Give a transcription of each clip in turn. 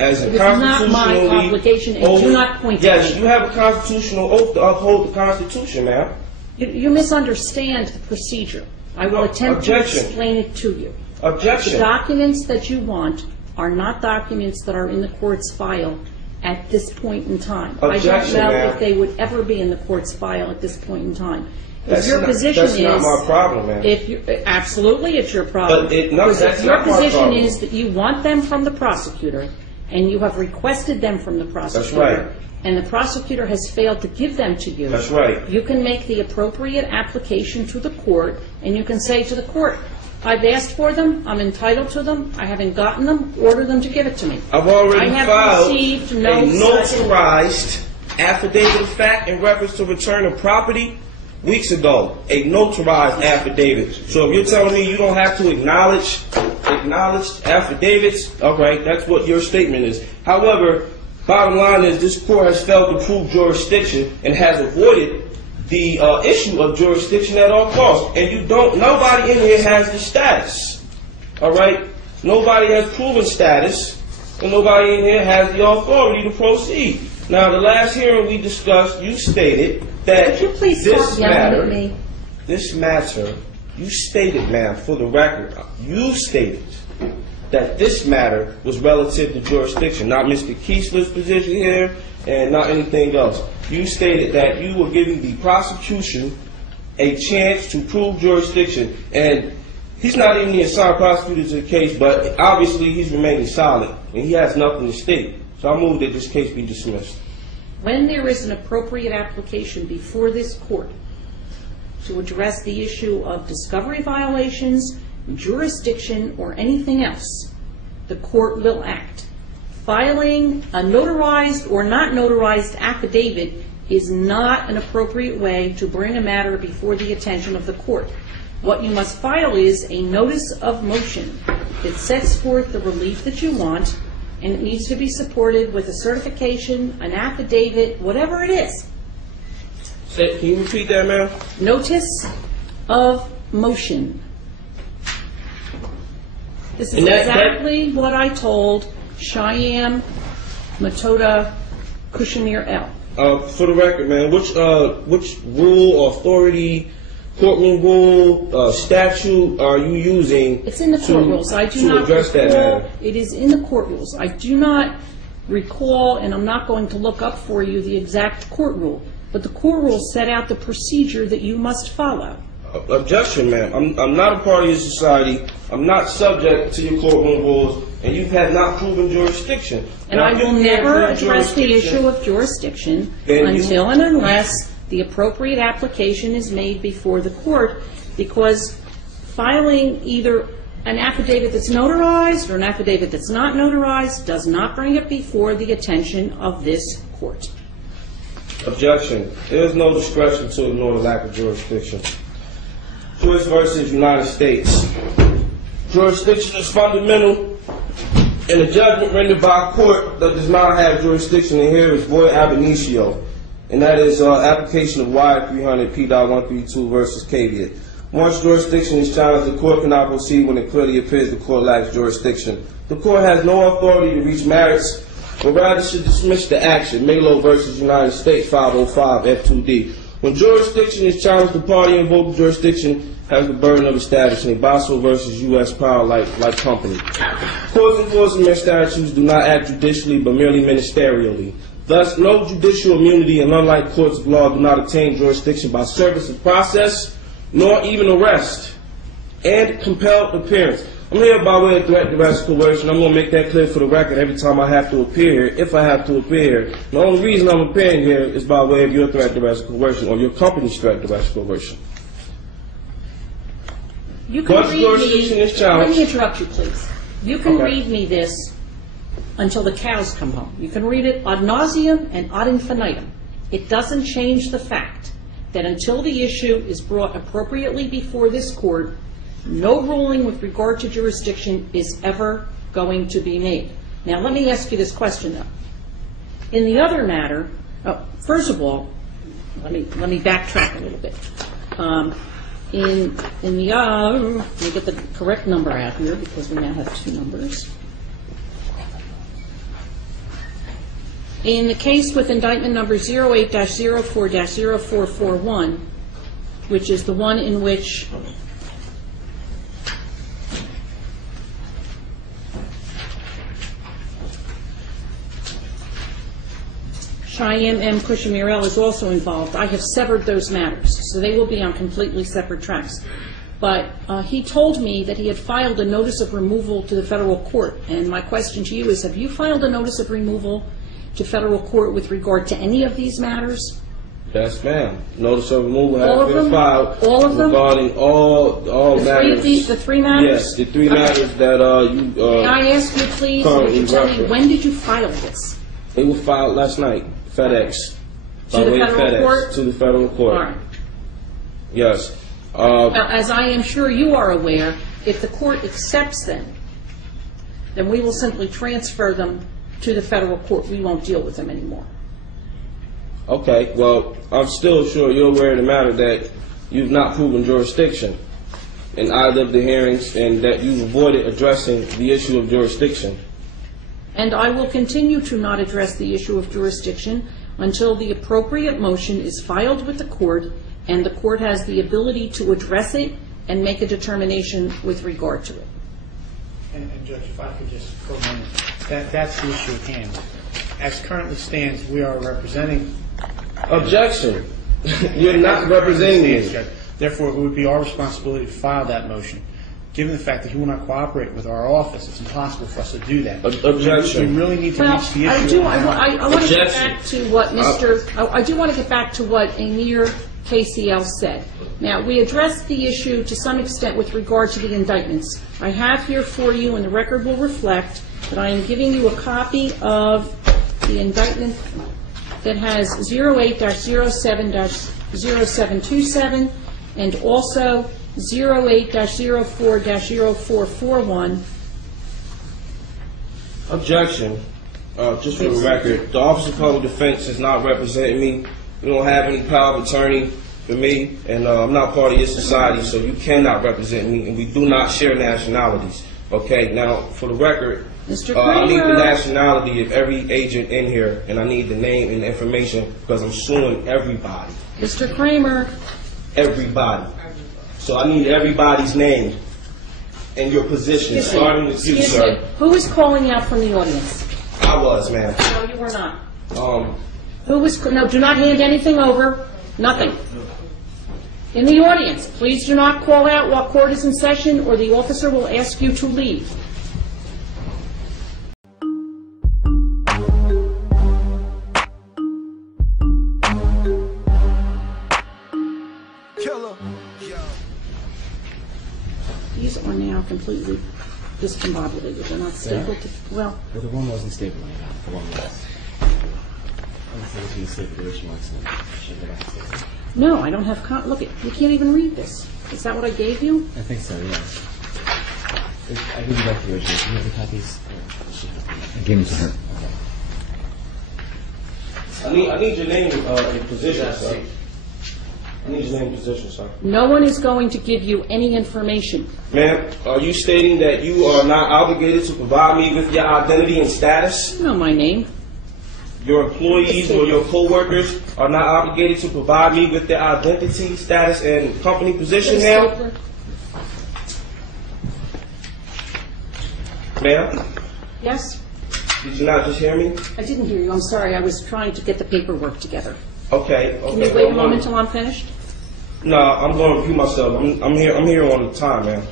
as a It's not my constitutionally obligation, and do not point to Yes, me. you have a constitutional oath to uphold the Constitution, ma'am. You misunderstand the procedure. I will attempt to Objection. explain it to you. Objection. The documents that you want are not documents that are in the court's file at this point in time. Objection, I don't know ma'am. if they would ever be in the court's file at this point in time. That's If your position that's not my problem, ma'am. Absolutely, it's your problem. But no, Because that's if your not my position problem. is that you want them from the prosecutor, and you have requested them from the prosecutor, That's right. and the prosecutor has failed to give them to you, That's right. you can make the appropriate application to the court, and you can say to the court, I've asked for them, I'm entitled to them, I haven't gotten them, order them to give it to me. I've already I have filed received a no such- notarized affidavit of fact in reference to return of property weeks ago. A notarized affidavit. So if you're telling me you don't have to acknowledge affidavits, all right, that's what your statement is. However, bottom line is this court has failed to prove jurisdiction and has avoided the issue of jurisdiction at all costs. And nobody in here has the status. All right? Nobody has proven status, and nobody in here has the authority to proceed. Now, the last hearing we discussed, you stated that Could you please stop yelling at me? this matter, you stated, ma'am, for the record, you stated that this matter was relative to jurisdiction, not Mr. Keesler's position here and not anything else. You stated that you were giving the prosecution a chance to prove jurisdiction, and he's not even the assigned prosecutor to the case, but obviously he's remaining silent, and he has nothing to state. So I move that this case be dismissed. When there is an appropriate application before this court to address the issue of discovery violations, jurisdiction, or anything else, the court will act. Filing a notarized or not notarized affidavit is not an appropriate way to bring a matter before the attention of the court. What you must file is a notice of motion that sets forth the relief that you want, and it needs to be supported with a certification, an affidavit, whatever it is. Can you repeat that, ma'am? Notice of motion. This is And that- exactly what I told Cheyenne Matoda Kushner L. For the record, man, which rule or authority, courtroom rule, statute are you using It's in the court rules. I do to not address that recall. matter? It is in the court rules. I do not recall, and I'm not going to look up for you the exact court rule, but the court rules set out the procedure that you must follow. Objection, ma'am. I'm not a part of your society. I'm not subject to your courtroom rules, and you have not proven jurisdiction. And Now, I if you will can't never prove address the jurisdiction, issue of jurisdiction Then you- until and unless the appropriate application is made before the court, because filing either an affidavit that's notarized or an affidavit that's not notarized does not bring it before the attention of this court. Objection. There is no discretion to ignore the lack of jurisdiction. Joyce versus United States. Jurisdiction is fundamental, and a judgment rendered by a court that does not have jurisdiction in here is void ab initio, and that is application of Y 300 P.132 versus caveat. Once jurisdiction is challenged, the court cannot proceed when it clearly appears the court lacks jurisdiction. The court has no authority to reach merits, but rather should dismiss the action. Melo versus United States 505 F2D. When jurisdiction is challenged, the party invoking jurisdiction has the burden of establishing. Basso versus U.S. Power Light Company. Courts enforcement statutes do not act judicially but merely ministerially. Thus, no judicial immunity, and unlike courts of law, do not obtain jurisdiction by service of process, nor even arrest and compelled appearance. I'm here by way of threat, duress, coercion. I'm going to make that clear for the record every time I have to appear here, if I have to appear here. The only reason I'm appearing here is by way of your threat, duress, coercion, or your company's threat, duress, coercion. You can Once read jurisdiction me. is challenged- Let me interrupt you, please. You can Okay. read me this until the cows come home. You can read it ad nauseum and ad infinitum. It doesn't change the fact that until the issue is brought appropriately before this court, no ruling with regard to jurisdiction is ever going to be made. Now, let me ask you this question, though. In the other matter, first of all, let me backtrack a little bit. Let me get the correct number out here because we now have two numbers. In the case with indictment number 08-04-0441, which is the one in which Cheyenne M. Cushamirel is also involved, I have severed those matters, so they will be on completely separate tracks. But he told me that he had filed a notice of removal to the federal court, and my question to you is, have you filed a notice of removal to federal court with regard to any of these matters? Yes, ma'am. Notice of removal All has of been them? filed All of them? regarding all matters. The three matters? Yes, the three matters that you. May I ask you, please, would you tell me, when did you file this? They were filed last night. FedEx. To By the way of federal FedEx, court? to the federal court. All right. Yes. Now, as I am sure you are aware, if the court accepts them, then we will simply transfer them to the federal court. We won't deal with them anymore. Okay, well, I'm still sure you're aware of the matter that you've not proven jurisdiction in either of the hearings and that you've avoided addressing the issue of jurisdiction. And I will continue to not address the issue of jurisdiction until the appropriate motion is filed with the court and the court has the ability to address it and make a determination with regard to it. And Judge, if I could just for a moment, that's the issue at hand. As currently stands, we are representing. Objection. You're not representing me. Judge. Therefore, it would be our responsibility to file that motion. Given the fact that he will not cooperate with our office, it's impossible for us to do that. Objection. We really need to Well, reach the issue. I want to get Objection. back to what I do want to get back to what Amir KCL said. Now, we addressed the issue to some extent with regard to the indictments. I have here for you, and the record will reflect, that I am giving you a copy of the indictment that has 08-07-0727 and also 08-04-0441. Objection. Just for the record, the Office of Public Defense is not representing me. We don't have any power of attorney for me, and I'm not part of your society, so you cannot represent me, and we do not share nationalities. Okay, now, for the record, Mr. I need the Kramer. nationality of every agent in here, and I need the name and the information because I'm suing everybody. Mr. Kramer, Everybody. So I need everybody's name and your position, starting with you, excuse me, sir. who is calling out from the audience? I was, ma'am. No, you were not. Who was, no, do not hand anything over, nothing. In the audience, please do not call out while court is in session, or the officer will ask you to leave. These are now completely discombobulated. They're not stapled to, well, Well, the one wasn't stapled like that. The one was. I think you stapled the original accident. Should go back to staple. no, I don't have, look, you can't even read this. Is that what I gave you? I think so, yeah. I give you back the original. Do you have the copies? I gave them to her. I need your name and position, sir. I need your name and position, sir. No one is going to give you any information. Ma'am, are you stating that you are not obligated to provide me with your identity and status? You know my name. Your employees or your co-workers are not obligated to provide me with their identity, status, and company position, ma'am? Ma'am, Yes? did you not just hear me? I didn't hear you. I'm sorry. I was trying to get the paperwork together. Okay. Can you wait a moment until I'm finished? No, I'm going to review myself. I'm here on the time, ma'am.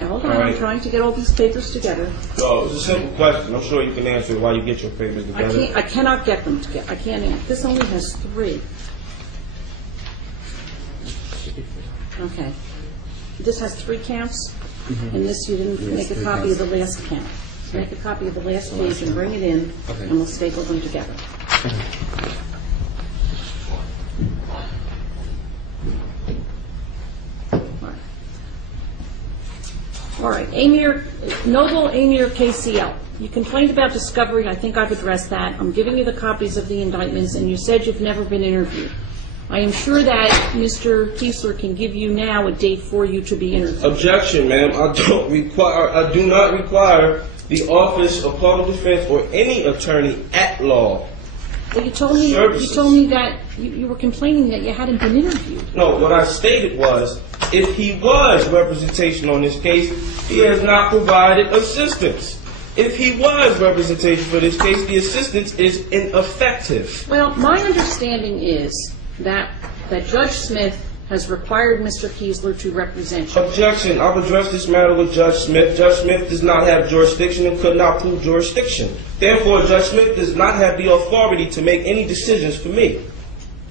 Hold on. All right. I'm trying to get all these papers together. So it's a simple question. I'm sure you can answer it while you get your papers together. I cannot get them together. I can't answer. This only has 3. Okay. This has 3 counts, and this you didn't make a 3 copy counts. of the last count. Make a copy of the last page and bring it in, Okay. and we'll staple them together. All right, Noble Amir KCL. You complained about discovery. I think I've addressed that. I'm giving you the copies of the indictments, and you said you've never been interviewed. I am sure that Mr. Kiesler can give you now a date for you to be interviewed. Objection, ma'am. I do not require the Office of Public Defense or any attorney at law Well, you told me that you were complaining that you hadn't been interviewed. No, what I stated was, if he was representation on this case, he has not provided assistance. If he was representation for this case, the assistance is ineffective. Well, my understanding is that Judge Smith has required Mr. Kiesler to represent you. Objection. I've addressed this matter with Judge Smith. Judge Smith does not have jurisdiction and could not prove jurisdiction. Therefore, Judge Smith does not have the authority to make any decisions for me.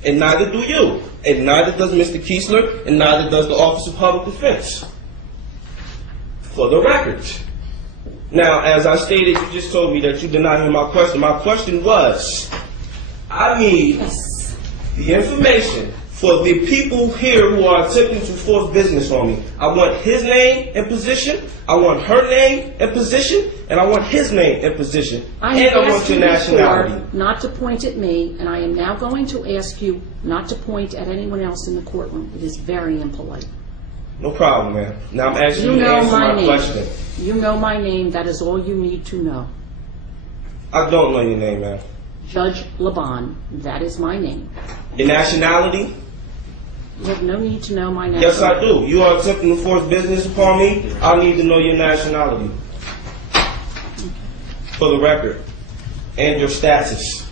And neither do you. And neither does Mr. Kiesler, and neither does the Office of Public Defense. For the record. Now, as I stated, you just told me that you did not hear my question. My question was, I need the information for the people here who are attempting to force business on me. I want his name and position, I want her name and position, and I want his name and position. And I want your nationality. Not to point at me, and I am now going to ask you not to point at anyone else in the courtroom. It is very impolite. No problem, ma'am. Now I'm asking you to answer my question. You know my name. That is all you need to know. I don't know your name, ma'am. Judge Laban. That is my name. Your nationality? You have no need to know my nationality. Yes, I do. You are attempting to force business upon me. I need to know your nationality. For the record. And your status.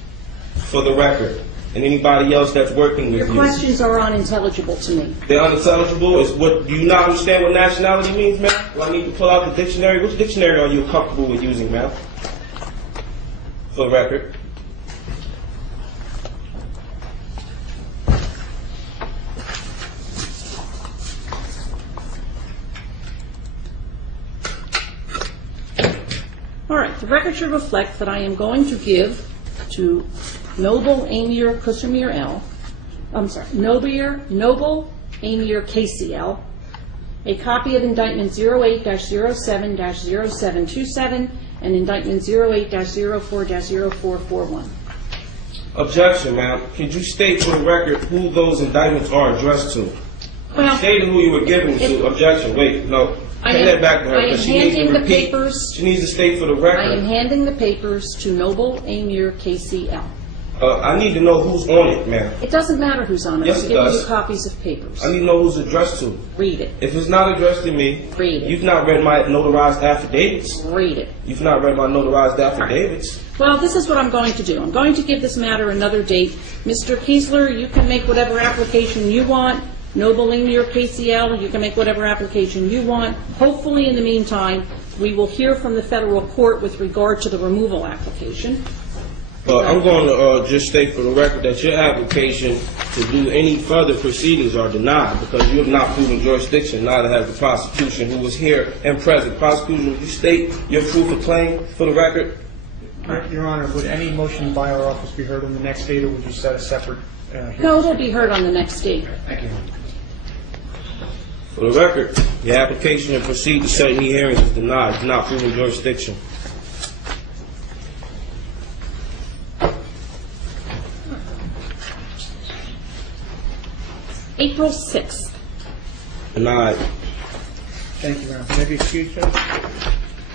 For the record. And anybody else that's working with you. Your questions are unintelligible to me. They're unintelligible? Do you not understand what nationality means, ma'am? Do I need to pull out the dictionary? Which dictionary are you comfortable with using, ma'am? For the record. All right. The record should reflect that I am going to give to Noble Amir Kusamir L. I'm sorry, Noble Amir KCL, a copy of Indictment 08-07-0727 and Indictment 08-04-0441. Objection, ma'am. Could you state for the record who those indictments are addressed to? Well, State who you were giving to. Objection. Wait, no. Hand that back to her. I am handing the papers. She needs to state for the record. I am handing the papers to Noble Amir KCL. I need to know who's on it, ma'am. It doesn't matter who's on it. Yes, I'm it giving does. you copies of papers. I need to know who's addressed to. Read it. If it's not addressed to me, Read it. You've not read my notarized affidavits. Read it. You've not read my notarized affidavits. Well, this is what I'm going to do. I'm going to give this matter another date. Mr. Kiesler, you can make whatever application you want. Noble Amir KCL, you can make whatever application you want. Hopefully, in the meantime, we will hear from the federal court with regard to the removal application. I'm going to just state for the record that your application to do any further proceedings are denied because you have not proven jurisdiction, neither has the prosecution who was here and present. Prosecution, would you state your proof of claim for the record? Your Honor, would any motion by our office be heard on the next date, or would you set a separate hearing? No, it'll be heard on the next date. Thank you. For the record, your application to proceed to set any hearings is denied. It's not proven jurisdiction. April 6th. Denied. Thank you, Your Honor. May I be excused, Judge?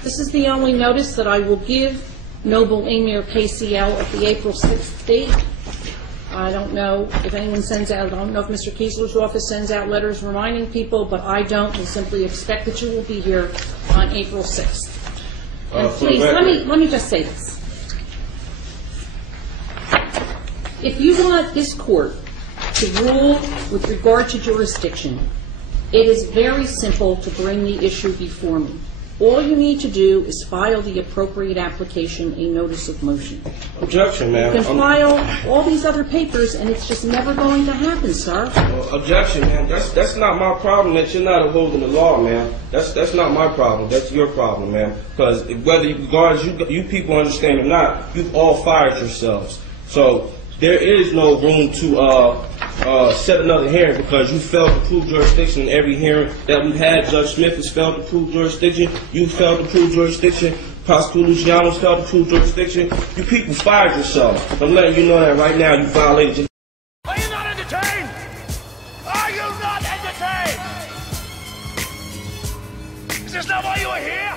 This is the only notice that I will give Noble Amir KCL at the April 6th date. I don't know if anyone sends out, I don't know if Mr. Kiesler's office sends out letters reminding people, but I don't. We simply expect that you will be here on April 6th. And please, let me just say this. If you want this court to rule with regard to jurisdiction, it is very simple to bring the issue before me. All you need to do is file the appropriate application, a notice of motion. Objection, ma'am. You can file all these other papers, and it's just never going to happen, sir. Objection, ma'am. That's not my problem that you're not upholding the law, ma'am. That's not my problem. That's your problem, ma'am. Because whether you people understand or not, you've all fired yourselves. So there is no room to set another hearing because you failed to prove jurisdiction in every hearing that we've had. Judge Smith has failed to prove jurisdiction. You failed to prove jurisdiction. Prosecutor Luciano's failed to prove jurisdiction. You people fired yourselves. I'm letting you know that right now you violated your... Are you not entertained? Are you not entertained? Is this not why you are here?